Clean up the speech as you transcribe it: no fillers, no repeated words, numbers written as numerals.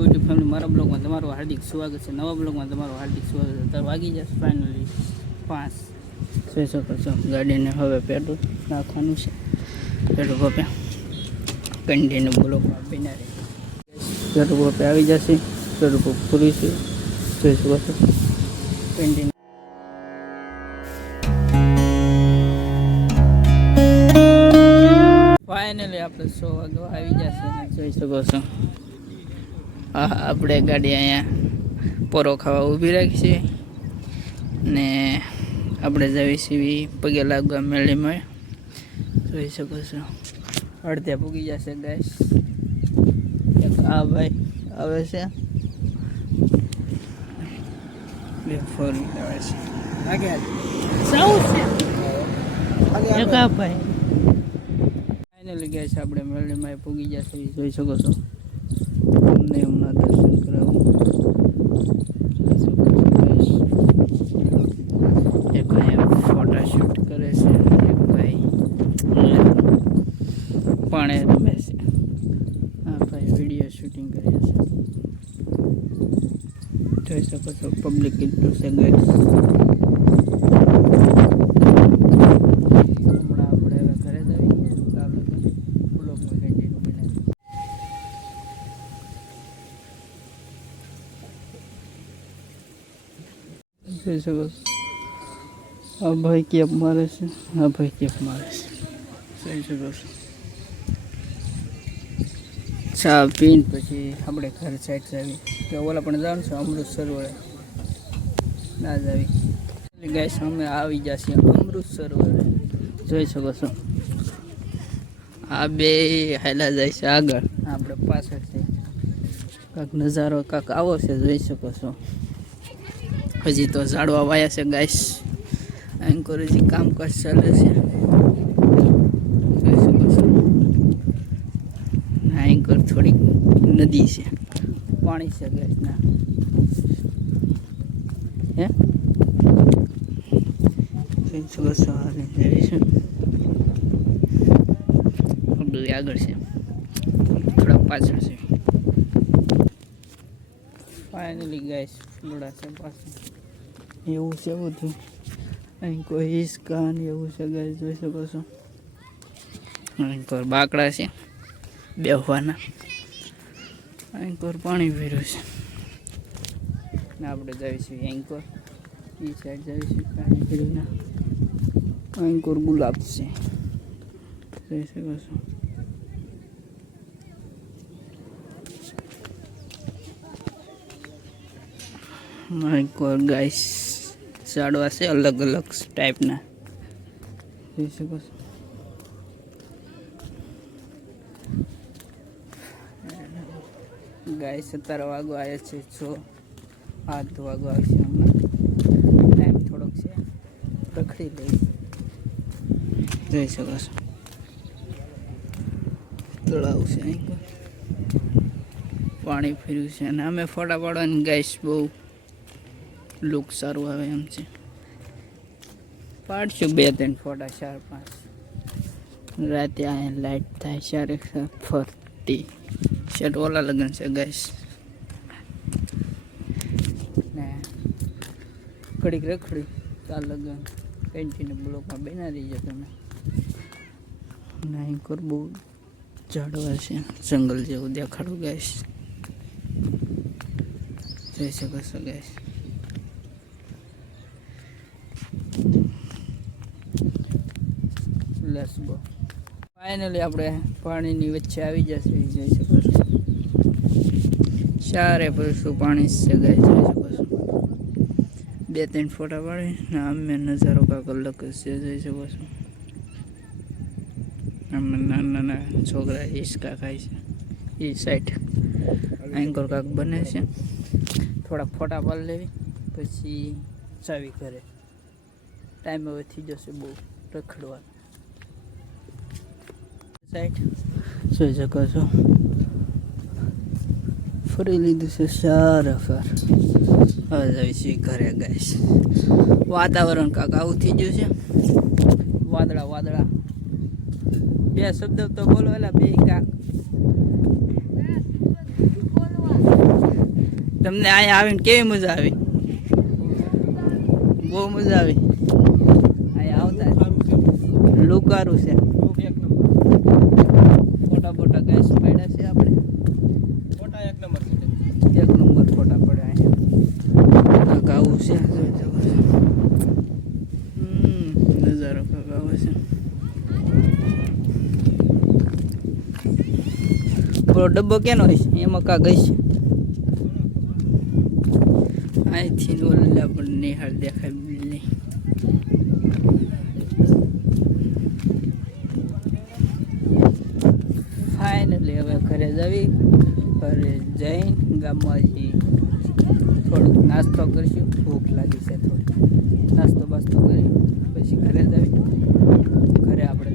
YouTube family મારા બ્લોગમાં તમારું હાર્દિક સ્વાગત છે. નવા બ્લોગમાં તમારું હાર્દિક સ્વાગત છે. તો વાગી જશે ફાઇનલી 5. જોઈ શકો છો ગાડીને હવે પેટ્રોલ નાખવાનું છે. પેટ્રોલ પંપે કન્ટિન્યુ બ્લોગમાં બિના રહે. પેટ્રોલ પંપે આવી જશે. પેટ્રોલ પંપ પૂરું છે. જોઈ શકો છો કન્ટિન્યુ. ફાઇનલી આપણે 100 વાગવા આવી જશે. જોઈ શકો છો આપણે ગાડી અહીંયા પોરો ખાવા ઊભી રાખી છે ને આપણે જઈએ છીએ પગે લાગવા મેળીમાં. જોઈ શકો છો અડધે પૂગી જશે ગેસ. એક આ ભાઈ આવે છે, બે ફોર આવે છે એક આ ભાઈ. ફાઇનલી ગેસ આપણે મેળીમાં પૂગી જશે. જોઈ શકો છો તમને હમણાં દર્શન કરાવું. એક ભાઈ ફોટા શૂટ કરે છે, એક ભાઈ પાણી રમે છે, આ ભાઈ વિડીયો શૂટિંગ કરે છે. જોઈ શકો છો પબ્લિક કેટલું છે ગાઈસ. હમણાં આપણે હવે ઘરે જ આવી ગયા. ચાલો બ્લોગમાં કન્ટિન્યુ બનાવીએ. જોઈ શકો આ ભાઈ કેપ મારે છે, આ ભાઈ કેપ મારે છે. જોઈ શકો છો ચા પીને પછી આપણે ઘર સાઈડ જાવી. કે ઓલા પણ જવાનું છે અમૃતસર વડે ના જાવી. ગાઈસ અમે આવી જશે અમૃતસર વડે. જોઈ શકો છો આ બે હાલા જાય છે આગળ, આપણે પાછળ છે. કાંક નજારો કાંક આવો છે. જોઈ શકો છો હજી તો ઝાડવા વાયા છે ગાઈસ. એન્કોર હજી કામકાજ ચાલે છે. જોઈ શકો છો એન્કોર થોડીક નદી છે, પાણી છે ગાઈસ ના. હે જોઈ શકો છો આગળ છે, થોડાક પાછળ છે. ફાઇનલી ગાઈસ ફૂલડા છે પાછળ. એવું છે બધું. અહીં કોઈ હિસકા ને એવું છે ગાઈસ. જોઈ શકો છો અહીં કોઈ બાકડા છે બેહવાના. અહીં કોઈ પાણી ભર્યું છે ને આપણે જઈશું એન્કોર એ સાઈડ જઈશું પાણી ભર્યું. અહીં કોઈ ગુલાબ છે. જોઈ શકો છો ગાઈસ ઝાડવા છે અલગ અલગ ટાઈપના. જોઈ શકો છો ગાઈસ 17 વાગવા આવ્યા છે. 6-8 વાગવા આવે છે. હમણાં ટાઈમ થોડોક છે, રખડી લઈ. જોઈ શકો છો તળાવ છે અહીં પાણી ફર્યું છે અને અમે ફોટા પાડવાની ગાઈસ બહુ લુક સારું આવે એમ છે. પાડશું 2-3 ફોટા, 4-5. રાતે અહીંયા લાઈટ થાય 4 ફરતી. શર્ટ ઓલા લગન છે ગાઈસ ને ઘડીક રખડી ચાલ લગન કન્ટિન્યુ બ્લોકમાં બેના રહીજો તમે. ને અહીં કર બહુ ઝાડવા છે, જંગલ જેવું દેખાડું ગાઈસ. જોઈ શકો છો ગાઈસ લેટ્સ ગો. ફાઇનલી આપણે પાણીની વચ્ચે આવી જશે. જોઈ શકો છો ચારે પરસું પાણી છે ગાઈસ. જોઈ શકો છો 2-3 ફોટા પાડી ને અમે નજારો કાંક અલગ છે. જોઈ શકો છો અમે નાના નાના છોકરા હિસકા ખાય છે એ સાઈડ. એન્કોર કાંક બને છે. થોડાક ફોટા પાડી લેવી પછી ચાવી ઘરે. ટાઈમ હવે થઈ જશે બહુ રખડવા સાઈડ. જોઈ શકો છો ફરી લીધું છે સારા ફર. હવે જઈશું ઘરે ગાઈસ. વાતાવરણ કાંક આવું થઈ ગયું છે. વાદળા વાદળા. 2 શબ્દ તો બોલો એલા બે કાંક. તમને અહીંયા આવીને કેવી મજા આવી? બહુ મજા આવી. અહીંયા આવતા લુકારું છે. ફોટા બોટા ગેસ પડ્યા છે આપણે. ફોટા એક નંબર ફોટા પડ્યા અહીંયા. ગાવું છે નજારો ગાવો છે. પેલો ડબ્બો કેનો હોય છે? એમાં કા ગઈ છે. અહીંથી ઓલા પણ નિહાળ દેખાય નહીં. ફાઇનલી હવે ઘરે જવી. ઘરે જઈને ગામમાં થોડુંક નાસ્તો કરીશું. ભૂખ લાગી છે થોડી. નાસ્તો બાસ્તો કરી પછી ઘરે જવી. ઘરે આપણે